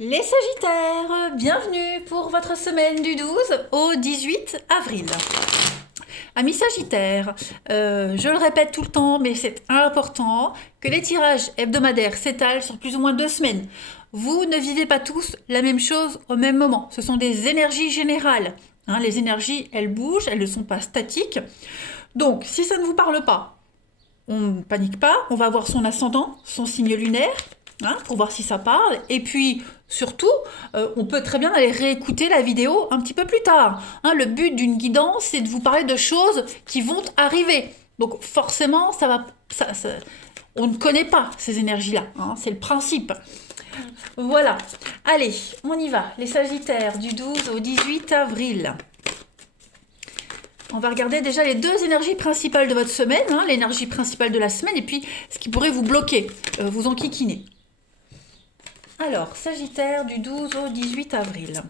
Les Sagittaires, bienvenue pour votre semaine du 12 au 18 avril. Amis Sagittaires, je le répète tout le temps, mais c'est important que les tirages hebdomadaires s'étalent sur plus ou moins 2 semaines. Vous ne vivez pas tous la même chose au même moment. Ce sont des énergies générales. Les énergies, elles bougent, elles ne sont pas statiques. Donc, si ça ne vous parle pas, on ne panique pas, on va voir son ascendant, son signe lunaire, pour voir si ça parle. Et puis, surtout, on peut très bien aller réécouter la vidéo un petit peu plus tard. Le but d'une guidance, c'est de vous parler de choses qui vont arriver. Donc, forcément, on ne connaît pas ces énergies-là. C'est le principe. Voilà. Allez, on y va. Les Sagittaires, du 12 au 18 avril. On va regarder déjà les deux énergies principales de votre semaine, l'énergie principale de la semaine et puis ce qui pourrait vous bloquer, vous enquiquiner. Alors, Sagittaire du 12 au 18 avril.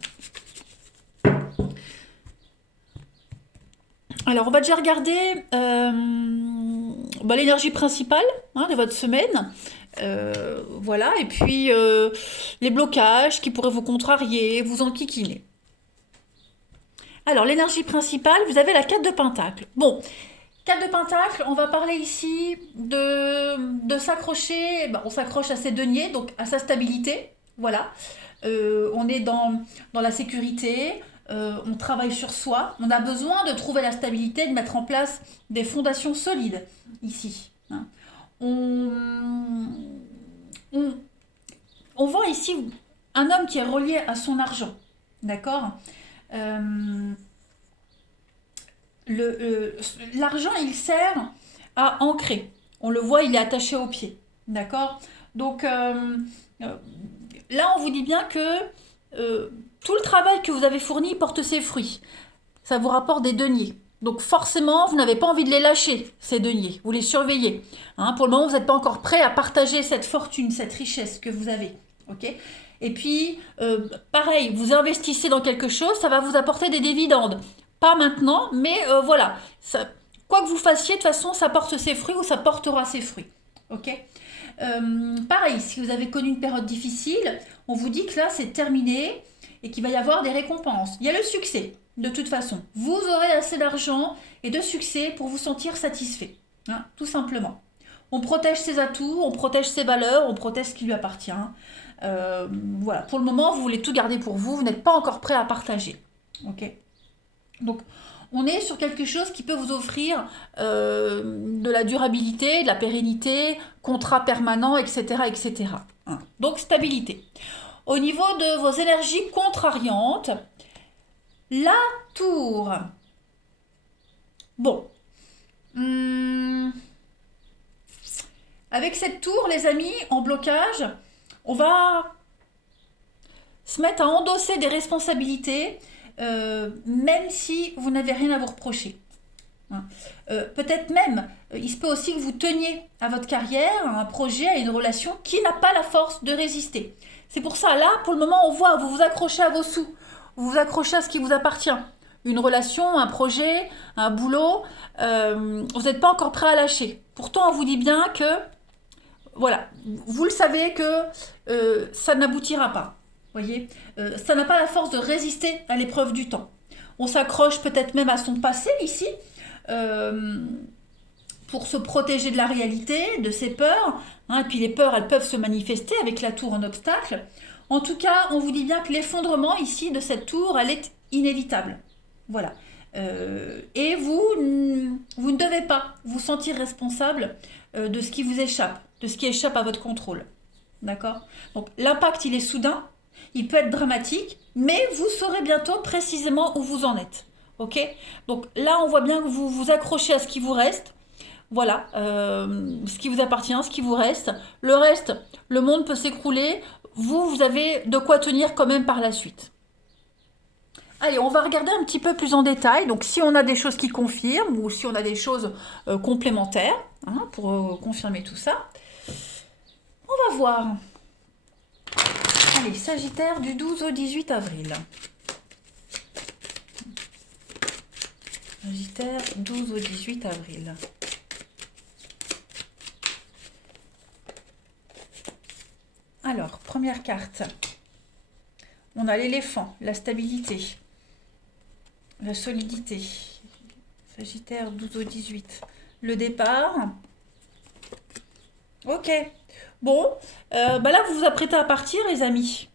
Alors, on va déjà regarder l'énergie principale de votre semaine. Voilà, et puis les blocages qui pourraient vous contrarier, vous enquiquiner. Alors, l'énergie principale, vous avez la 4 de Pentacle. Bon, 4 de Pentacle, on va parler ici de s'accrocher, on s'accroche à ses deniers, donc à sa stabilité, voilà. On est dans la sécurité, on travaille sur soi, on a besoin de trouver la stabilité, de mettre en place des fondations solides, ici. On, on, on voit ici un homme qui est relié à son argent, d'accord. L'argent, il sert à ancrer. On le voit, il est attaché au pied. D'accord. Donc là, on vous dit bien que tout le travail que vous avez fourni porte ses fruits. Ça vous rapporte des deniers. Donc forcément, vous n'avez pas envie de les lâcher, ces deniers. Vous les surveillez. Pour le moment, vous n'êtes pas encore prêt à partager cette fortune, cette richesse que vous avez. Ok. Et puis, pareil, vous investissez dans quelque chose, ça va vous apporter des dividendes. Pas maintenant, mais voilà. Quoi que vous fassiez, de toute façon, ça porte ses fruits ou ça portera ses fruits. Ok. Pareil, si vous avez connu une période difficile, on vous dit que là, c'est terminé et qu'il va y avoir des récompenses. Il y a le succès, de toute façon. Vous aurez assez d'argent et de succès pour vous sentir satisfait. Tout simplement. On protège ses atouts, on protège ses valeurs, on protège ce qui lui appartient. Voilà, pour le moment, vous voulez tout garder pour vous, vous n'êtes pas encore prêt à partager. Ok. Donc, on est sur quelque chose qui peut vous offrir de la durabilité, de la pérennité, contrat permanent, etc., etc. Donc, stabilité. Au niveau de vos énergies contrariantes, la tour. Bon. Avec cette tour, les amis, en blocage, on va se mettre à endosser des responsabilités, même si vous n'avez rien à vous reprocher. Peut-être même, il se peut aussi que vous teniez à votre carrière, à un projet, à une relation qui n'a pas la force de résister. C'est pour ça, là, pour le moment, on voit, vous vous accrochez à vos sous, vous vous accrochez à ce qui vous appartient. Une relation, un projet, un boulot, vous n'êtes pas encore prêt à lâcher. Pourtant, on vous dit bien que, voilà, vous le savez que ça n'aboutira pas. Voyez, ça n'a pas la force de résister à l'épreuve du temps. On s'accroche peut-être même à son passé ici, pour se protéger de la réalité, de ses peurs. Et puis les peurs, elles peuvent se manifester avec la tour en obstacle. En tout cas, on vous dit bien que l'effondrement ici de cette tour, elle est inévitable. Voilà. Et vous ne devez pas vous sentir responsable de ce qui vous échappe, de ce qui échappe à votre contrôle. D'accord. Donc l'impact, il est soudain, il peut être dramatique, mais vous saurez bientôt précisément où vous en êtes. Ok. Donc là, on voit bien que vous vous accrochez à ce qui vous reste. Voilà, ce qui vous appartient, ce qui vous reste. Le reste, le monde peut s'écrouler. Vous avez de quoi tenir quand même par la suite. Allez, on va regarder un petit peu plus en détail. Donc, si on a des choses qui confirment ou si on a des choses complémentaires pour confirmer tout ça, on va voir. Allez, Sagittaire du 12 au 18 avril. Sagittaire 12 au 18 avril. Alors, première carte. On a l'éléphant, la stabilité, la solidité. Sagittaire 12 au 18. Le départ. Ok. Bon, bah là, vous vous apprêtez à partir, les amis.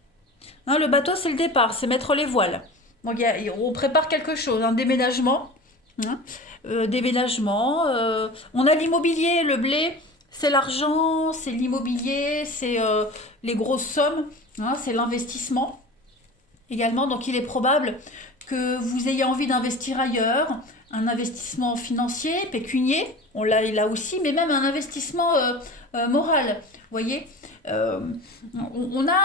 Hein, le bateau, c'est le départ, c'est mettre les voiles. Donc, on prépare quelque chose, un déménagement. Hein, déménagement. On a l'immobilier, le blé, c'est l'argent, c'est l'immobilier, c'est les grosses sommes, hein, c'est l'investissement également. Donc, il est probable que vous ayez envie d'investir ailleurs, un investissement financier, pécunier, on l'a là aussi, mais même un investissement moral. Vous voyez, on a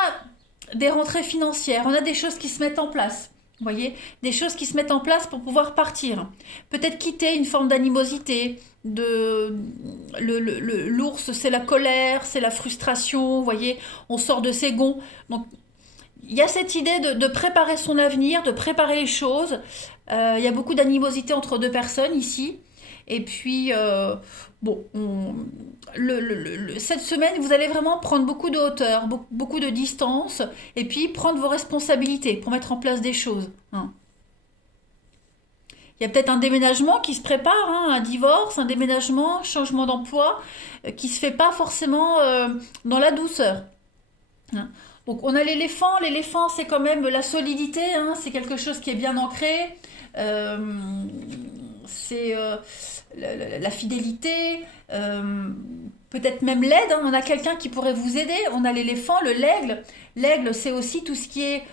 des rentrées financières, on a des choses qui se mettent en place. Vous voyez, des choses qui se mettent en place pour pouvoir partir. Peut-être quitter une forme d'animosité. L'ours, c'est la colère, c'est la frustration. Vous voyez, on sort de ses gonds. Donc, il y a cette idée de préparer son avenir, de préparer les choses. Il y a beaucoup d'animosité entre deux personnes ici. Et puis, bon, cette semaine, vous allez vraiment prendre beaucoup de hauteur, beaucoup de distance, et puis prendre vos responsabilités pour mettre en place des choses. Hein. Il y a peut-être un déménagement qui se prépare, hein, un divorce, un déménagement, changement d'emploi, qui se fait pas forcément dans la douceur. Hein. Donc on a l'éléphant. L'éléphant, c'est quand même la solidité, hein, c'est quelque chose qui est bien ancré. Euh, c'est la fidélité, peut-être même l'aide. Hein. On a quelqu'un qui pourrait vous aider. On a l'éléphant, l'aigle. L'aigle, c'est aussi tout ce qui est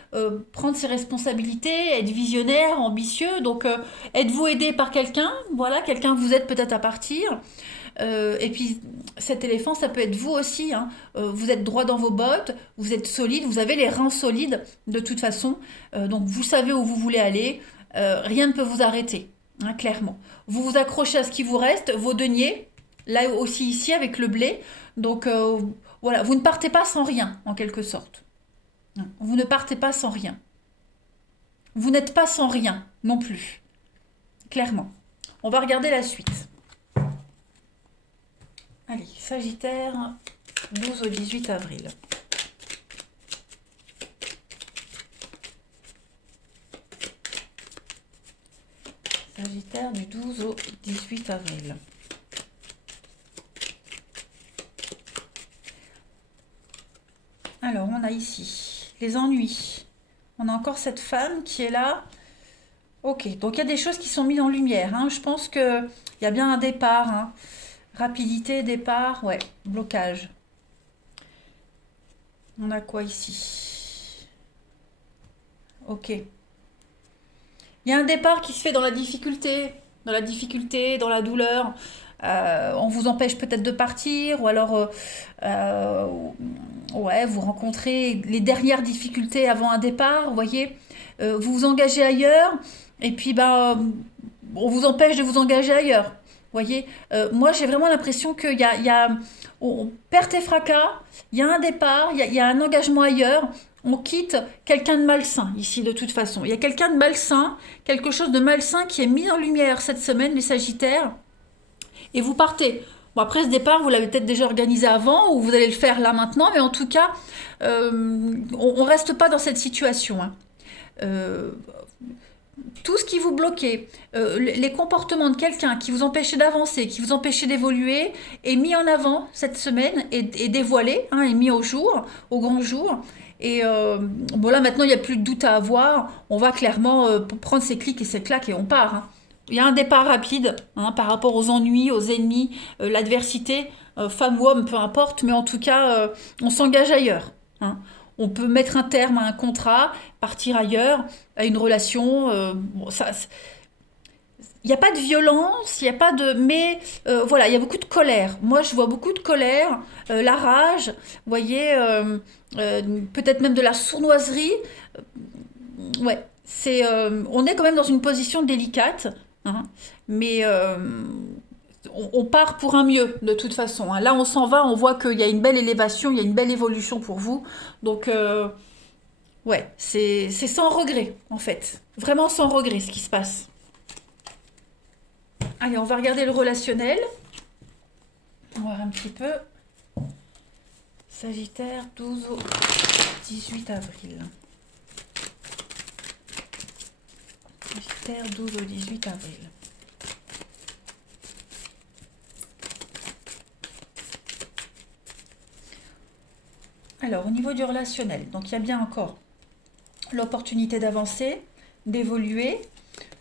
prendre ses responsabilités, être visionnaire, ambitieux. Donc, êtes-vous aidé par quelqu'un? Voilà, quelqu'un vous aide peut-être à partir. Et puis, cet éléphant, ça peut être vous aussi. Hein. Vous êtes droit dans vos bottes, vous êtes solide, vous avez les reins solides de toute façon. Donc, vous savez où vous voulez aller. Rien ne peut vous arrêter, hein, clairement. Vous vous accrochez à ce qui vous reste, vos deniers, là aussi ici avec le blé. Donc, voilà, vous ne partez pas sans rien, en quelque sorte. Hein. Vous ne partez pas sans rien. Vous n'êtes pas sans rien non plus, clairement. On va regarder la suite. Allez, Sagittaire, 12 au 18 avril. Sagittaire du 12 au 18 avril. Alors, on a ici les ennuis. On a encore cette femme qui est là. Ok, donc il y a des choses qui sont mises en lumière. Hein. Je pense qu'il y a bien un départ. Hein. Rapidité, départ, ouais, blocage. On a quoi ici? Ok. Il y a un départ qui se fait dans la difficulté, dans la douleur. On vous empêche peut-être de partir, ou alors, ouais, vous rencontrez les dernières difficultés avant un départ, vous voyez. Vous vous engagez ailleurs, et puis, ben, on vous empêche de vous engager ailleurs. Vous voyez, moi j'ai vraiment l'impression qu'il y a on perd et fracas, il y a un départ, il y a un engagement ailleurs, on quitte quelqu'un de malsain ici de toute façon. Il y a quelqu'un de malsain, quelque chose de malsain qui est mis en lumière cette semaine, les Sagittaires, et vous partez. Bon, après ce départ, vous l'avez peut-être déjà organisé avant, ou vous allez le faire là maintenant, mais en tout cas, on ne reste pas dans cette situation. Hein. Euh, tout ce qui vous bloquait, les comportements de quelqu'un qui vous empêchait d'avancer, qui vous empêchait d'évoluer, est mis en avant cette semaine et dévoilé, hein, est mis au jour, au grand jour. Et bon là maintenant il n'y a plus de doute à avoir, on va clairement prendre ses clics et ses claques et on part. Hein. Il y a un départ rapide, hein, par rapport aux ennuis, aux ennemis, l'adversité, femme ou homme, peu importe, mais en tout cas on s'engage ailleurs. Hein. On peut mettre un terme à un contrat, partir ailleurs, à une relation. Bon, ça, il n'y a pas de violence, il n'y a pas de... Mais voilà, il y a beaucoup de colère. Moi, je vois beaucoup de colère, la rage, vous voyez, peut-être même de la sournoiserie. Ouais, on est quand même dans une position délicate, hein, mais on part pour un mieux de toute façon. Hein. Là, on s'en va, on voit qu'il y a une belle élévation, il y a une belle évolution pour vous. Donc, ouais, c'est sans regret, en fait. Vraiment sans regret, ce qui se passe. Allez, on va regarder le relationnel. On va voir un petit peu. Sagittaire, 12 au 18 avril. Sagittaire, 12 au 18 avril. Alors, au niveau du relationnel, donc il y a bien encore l'opportunité d'avancer, d'évoluer,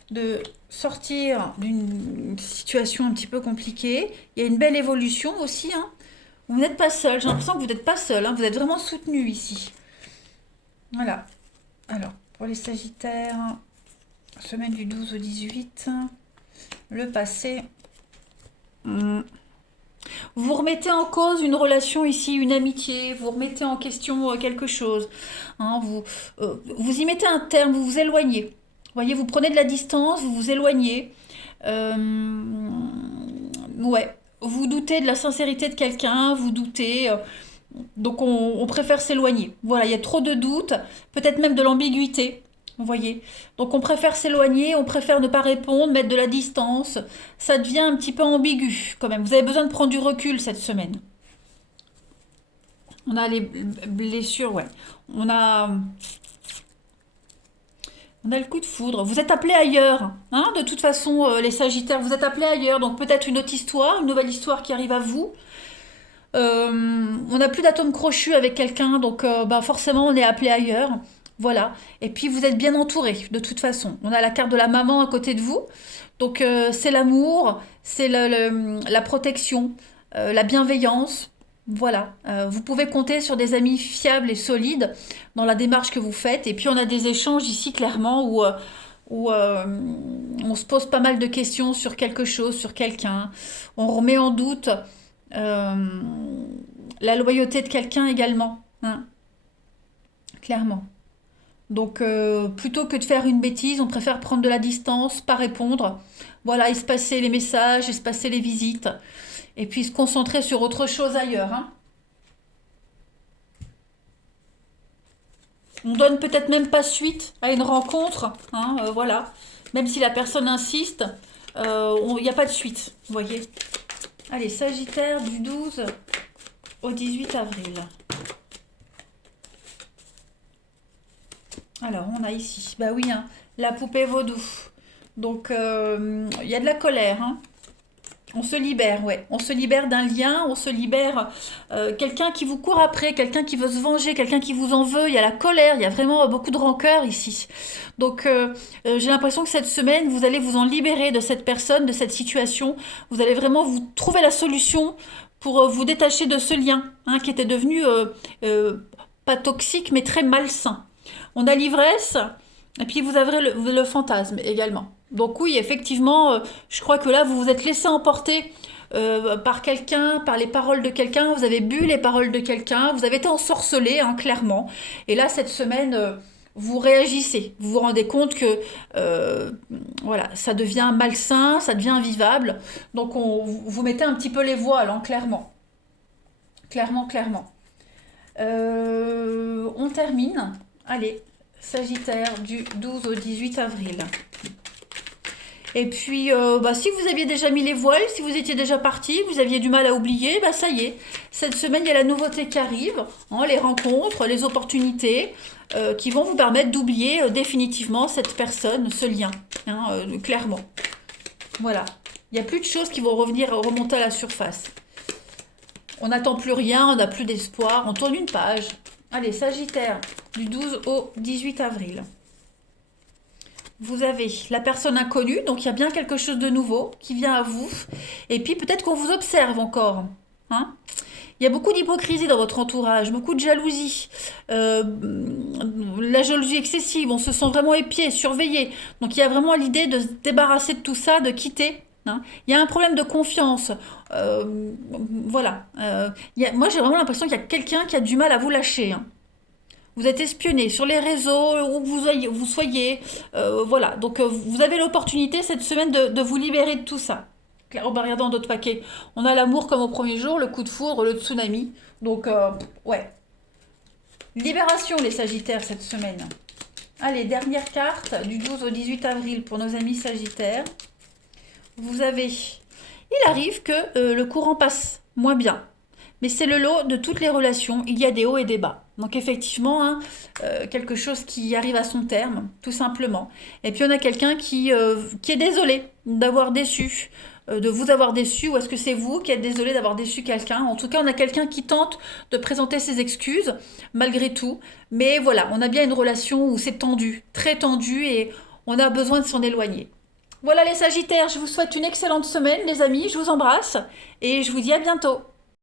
de sortir d'une situation un petit peu compliquée. Il y a une belle évolution aussi, hein. Vous n'êtes pas seul, j'ai l'impression que vous n'êtes pas seul, hein. Vous êtes vraiment soutenu ici. Voilà. Alors, pour les Sagittaires, semaine du 12 au 18, le passé. Vous remettez en cause une relation ici, une amitié, vous remettez en question quelque chose, hein, vous y mettez un terme, vous vous éloignez. Vous voyez, vous prenez de la distance, vous vous éloignez. Ouais, vous doutez de la sincérité de quelqu'un, vous doutez, donc on préfère s'éloigner. Voilà, il y a trop de doutes, peut-être même de l'ambiguïté. Vous voyez, donc on préfère s'éloigner, on préfère ne pas répondre, mettre de la distance. Ça devient un petit peu ambigu quand même. Vous avez besoin de prendre du recul cette semaine. On a les blessures, ouais. On a, on a le coup de foudre. Vous êtes appelés ailleurs, hein, de toute façon, les Sagittaires, vous êtes appelés ailleurs. Donc peut-être une autre histoire, une nouvelle histoire qui arrive à vous. On n'a plus d'atome crochu avec quelqu'un, donc bah forcément on est appelé ailleurs. Voilà. Et puis vous êtes bien entouré, de toute façon. On a la carte de la maman à côté de vous. Donc c'est l'amour, c'est la protection, la bienveillance. Voilà. Vous pouvez compter sur des amis fiables et solides dans la démarche que vous faites. Et puis on a des échanges ici clairement où on se pose pas mal de questions sur quelque chose, sur quelqu'un. On remet en doute euh, la loyauté de quelqu'un également, hein, clairement. Donc, plutôt que de faire une bêtise, on préfère prendre de la distance, pas répondre. Voilà, espacer les messages, espacer les visites, et puis se concentrer sur autre chose ailleurs, hein. On donne peut-être même pas suite à une rencontre, hein, voilà. Même si la personne insiste, il n'y a pas de suite, vous voyez. Allez, Sagittaire du 12 au 18 avril. Alors, on a ici, bah oui, hein, la poupée vaudou. Donc, il y a de la colère, hein. On se libère, ouais. On se libère d'un lien, on se libère quelqu'un qui vous court après, quelqu'un qui veut se venger, quelqu'un qui vous en veut. Il y a la colère, il y a vraiment beaucoup de rancœur ici. Donc, j'ai l'impression que cette semaine, vous allez vous en libérer de cette personne, de cette situation. Vous allez vraiment vous trouver la solution pour vous détacher de ce lien, hein, qui était devenu pas toxique, mais très malsain. On a l'ivresse, et puis vous avez le fantasme également. Donc oui, effectivement, je crois que là, vous vous êtes laissé emporter par quelqu'un, par les paroles de quelqu'un, vous avez bu les paroles de quelqu'un, vous avez été ensorcelé, hein, clairement. Et là, cette semaine, vous réagissez, vous vous rendez compte que voilà, ça devient malsain, ça devient invivable. Donc vous mettez un petit peu les voiles, hein, clairement. Clairement, clairement. On termine. Allez, Sagittaire du 12 au 18 avril. Et puis, bah, si vous aviez déjà mis les voiles, si vous étiez déjà parti, vous aviez du mal à oublier, bah ça y est. Cette semaine, il y a la nouveauté qui arrive, hein, les rencontres, les opportunités qui vont vous permettre d'oublier définitivement cette personne, ce lien, hein, clairement. Voilà. Il n'y a plus de choses qui vont remonter à la surface. On n'attend plus rien, on n'a plus d'espoir, on tourne une page. Allez, Sagittaire, du 12 au 18 avril. Vous avez la personne inconnue, donc il y a bien quelque chose de nouveau qui vient à vous. Et puis peut-être qu'on vous observe encore, hein. Il y a beaucoup d'hypocrisie dans votre entourage, beaucoup de jalousie. La jalousie excessive, on se sent vraiment épié, surveillé. Donc il y a vraiment l'idée de se débarrasser de tout ça, de quitter, hein. Il y a un problème de confiance. Voilà. Moi j'ai vraiment l'impression qu'il y a quelqu'un qui a du mal à vous lâcher, hein. Vous êtes espionné sur les réseaux, où vous soyez. Voilà. Donc, vous avez l'opportunité cette semaine de vous libérer de tout ça. On va regarder dans d'autres paquets. On a l'amour comme au premier jour, le coup de foudre, le tsunami. Donc, ouais. Libération, les Sagittaires, cette semaine. Allez, dernière carte du 12 au 18 avril pour nos amis Sagittaires. Vous avez... Il arrive que le courant passe moins bien. Mais c'est le lot de toutes les relations. Il y a des hauts et des bas. Donc effectivement, hein, quelque chose qui arrive à son terme, tout simplement. Et puis on a quelqu'un qui est désolé d'avoir déçu, de vous avoir déçu, ou est-ce que c'est vous qui êtes désolé d'avoir déçu quelqu'un? En tout cas, on a quelqu'un qui tente de présenter ses excuses, malgré tout. Mais voilà, on a bien une relation où c'est tendu, très tendu, et on a besoin de s'en éloigner. Voilà les Sagittaires, je vous souhaite une excellente semaine les amis, je vous embrasse, et je vous dis à bientôt.